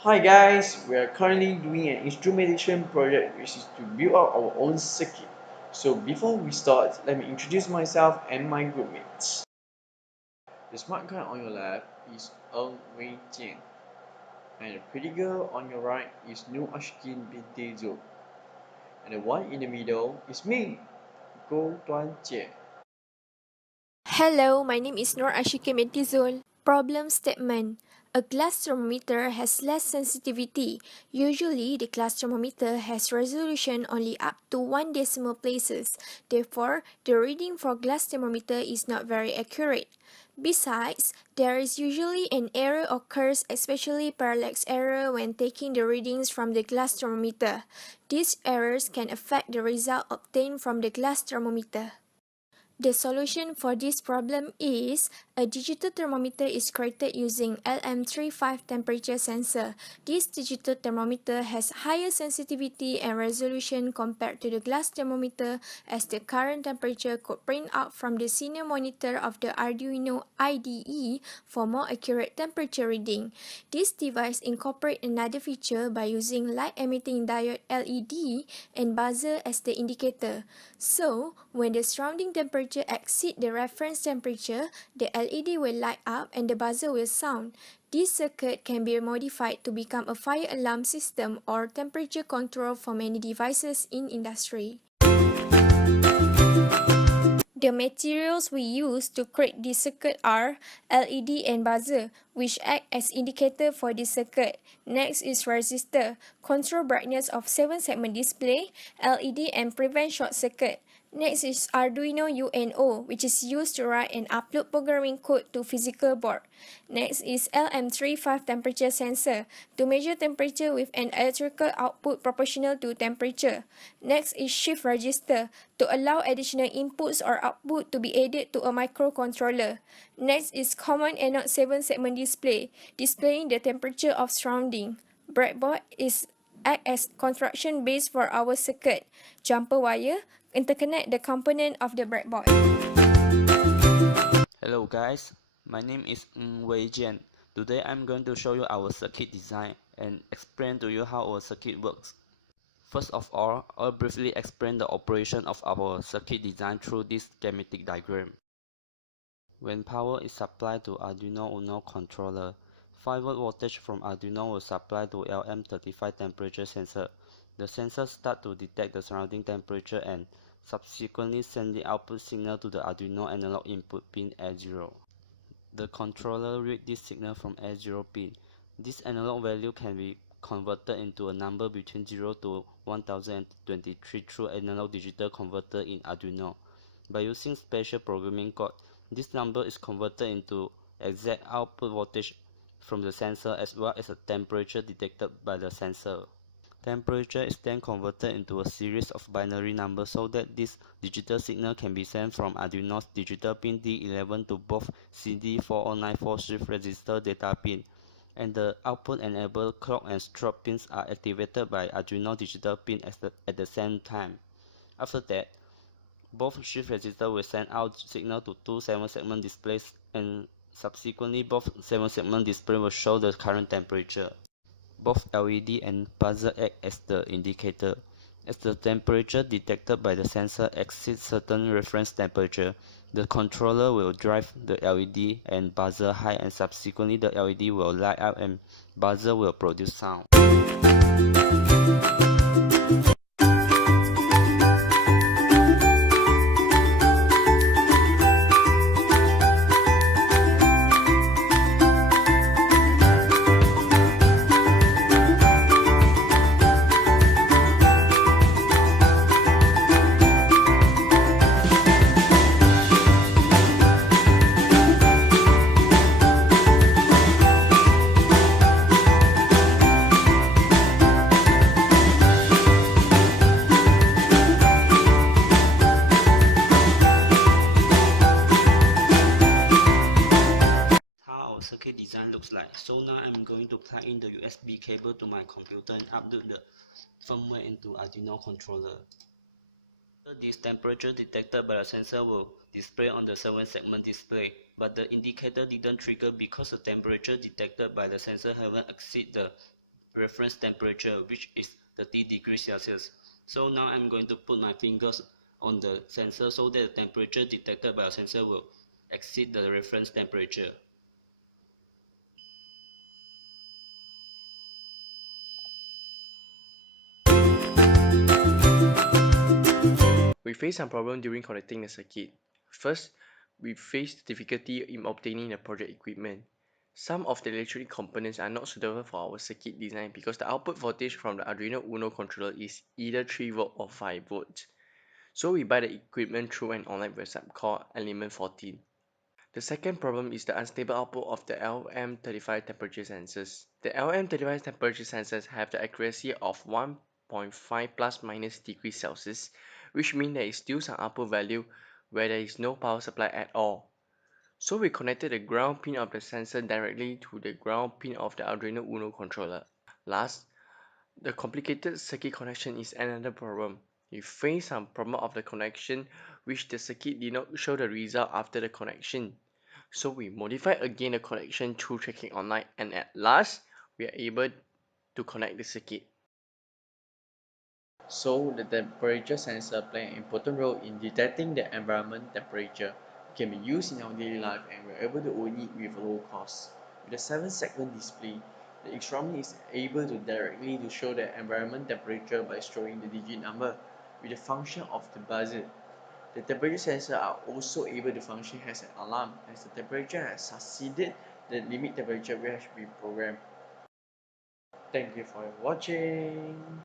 Hi guys, we are currently doing an instrumentation project which is to build out our own circuit. So before we start, let me introduce myself and my groupmates. The smart guy on your left is Ng Wei Jian, and the pretty girl on your right is Nur Ashkin binti Zul, and the one in the middle is me, Go Tuan Jie. Hello, my name is Noor Ashike Mentizul. Problem statement. A glass thermometer has less sensitivity. Usually, the glass thermometer has resolution only up to 1 decimal places. Therefore, the reading for glass thermometer is not very accurate. Besides, there is usually an error occurs, especially parallax error when taking the readings from the glass thermometer. These errors can affect the result obtained from the glass thermometer. The solution for this problem is a digital thermometer is created using LM35 temperature sensor. This digital thermometer has higher sensitivity and resolution compared to the glass thermometer, as the current temperature could print out from the senior monitor of the Arduino IDE for more accurate temperature reading. This device incorporates another feature by using light emitting diode LED and buzzer as the indicator. So, when the surrounding temperature exceeds the reference temperature, the LED will light up and the buzzer will sound. This circuit can be modified to become a fire alarm system or temperature control for many devices in industry. The materials we use to create this circuit are LED and buzzer, which act as indicator for this circuit. Next is resistor, control brightness of 7-segment display, LED and prevent short circuit. Next is Arduino UNO, which is used to write and upload programming code to physical board. Next is LM35 temperature sensor, to measure temperature with an electrical output proportional to temperature. Next is shift register, to allow additional inputs or output to be added to a microcontroller. Next is common anode 7-segment display, displaying the temperature of surrounding. Breadboard is act as construction base for our circuit. Jumper wire interconnect the component of the breadboard. Hello guys, my name is Ng Wei Jian. Today I'm going to show you our circuit design and explain to you how our circuit works. First of all, I'll briefly explain the operation of our circuit design through this schematic diagram. When power is supplied to Arduino Uno controller, 5V voltage from Arduino will supply to LM35 temperature sensor. The sensor starts to detect the surrounding temperature and subsequently send the output signal to the Arduino analog input pin A0. The controller reads this signal from A0 pin. This analog value can be converted into a number between 0 to 1023 through analog digital converter in Arduino. By using special programming code, this number is converted into exact output voltage from the sensor as well as a temperature detected by the sensor. Temperature is then converted into a series of binary numbers so that this digital signal can be sent from Arduino's digital pin D11 to both CD4094 shift register data pin, and the output enabled clock and strobe pins are activated by Arduino digital pin at the same time. After that, both shift register will send out signal to two 7-segment displays, and subsequently both 7-segment display will show the current temperature. Both LED and buzzer act as the indicator. As the temperature detected by the sensor exceeds certain reference temperature, the controller will drive the LED and buzzer high, and subsequently the LED will light up and buzzer will produce sound. Circuit design looks like. So now I'm going to plug in the USB cable to my computer and upload the firmware into Arduino controller. After this, temperature detected by the sensor will display on the 7-segment display, but the indicator didn't trigger because the temperature detected by the sensor haven't exceeded the reference temperature, which is 30 degrees Celsius. So now I'm going to put my fingers on the sensor so that the temperature detected by the sensor will exceed the reference temperature. We faced some problem during connecting the circuit. First, we faced difficulty in obtaining the project equipment. Some of the electronic components are not suitable for our circuit design because the output voltage from the Arduino Uno controller is either 3 volt or 5 volts. So we buy the equipment through an online website called Element 14. The second problem is the unstable output of the LM35 temperature sensors. The LM35 temperature sensors have the accuracy of 1.5 plus minus degrees Celsius, which means there is still some output value where there is no power supply at all. So we connected the ground pin of the sensor directly to the ground pin of the Arduino Uno controller. Last, the complicated circuit connection is another problem. We faced some problem of the connection which the circuit did not show the result after the connection. So we modified again the connection through checking online, and at last we are able to connect the circuit. So the temperature sensor play an important role in detecting the environment temperature. It can be used in our daily life and we're able to own it with low cost. With a 7-segment display, the instrument is able to directly to show the environment temperature by showing the digit number with the function of the buzzer. The temperature sensor are also able to function as an alarm as the temperature has succeeded the limit temperature which has been programmed. Thank you for watching.